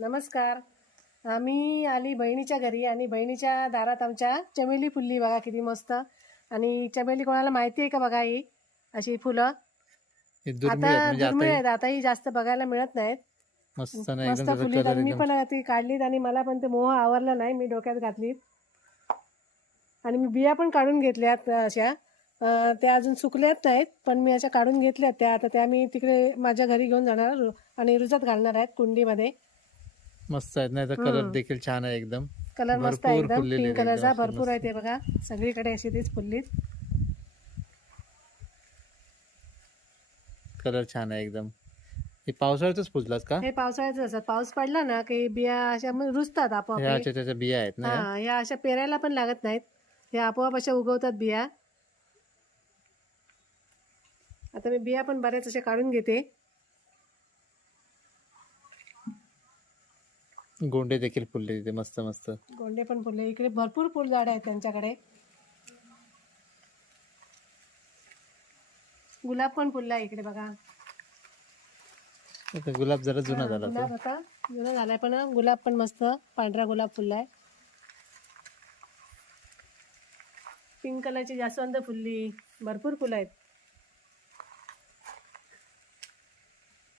नमस्कार. आम्ही आली बहिणीच्या घरी आणि बहिणीच्या दारात आमच्या चमेली फुलली बघा किती मस्त. आणि चमेली कोणाला माहिती आहे का बघा ही अशी फुलं हे दुर्मिळ आता आहेत म्हणजे आता दुर्मिळ ही आहेत, आताही जास्त बघायला मिळत नाहीत. मस्त ना मस्त एकदम त्याचा फुलीत कलर आणि मी एकदम पण ती काढलीत आणि मला पण ते मोह आवरला नाही, मी डोक्यात घातलीत आणि मी बिया पण काढून घेतल्यात अशा. त्या अजून सुकल्यात नाहीत पण मी अशा काढून घेतल्यात त्या. आता त्या मी तिकडे माझ्या घरी घेऊन जाणार आणि रुजत घालणार आहेत कुंडीमध्ये. मस्त आहेत ना. याचा कलर देखील छान आहे एकदम. कलर मस्त आहे, भरपूर एकदम फुललेले पिंक आहेत एकदम कलरचा असे भरपूर आहे मस्त. ते बघा. सगळीकडे अशी तीच फुललीत. कलर छान आहे एकदम. हे पावसाळ्यातच फुलतात का? हे पावसाळ्याचं असतात, पाऊस पडला ना की बिया अशा रुजतात आपोआप. ह्या त्याच्या बिया आहेत ना ह्या? हा, या अशा पेरायला पण लागत नाहीत, हे आपोआप अशा उगवतात बिया. आता मी बिया पण बऱ्याच अशा काढून घेते. गोंडे देखील फुलले तिथे मस्त मस्त. गोंडे पण फुलले, इकडे भरपूर फुलझाड आहेत त्यांच्याकडे. गुलाब पण फुलला इकडे बघा. आता गुलाब जरा जुना झाला तो. गुलाब आता जुना झालाय पण गुलाब पण मस्त पांढरा गुलाब फुललाय. पिंक कलरची जास्वंद फुलली, भरपूर फुलं आहेत.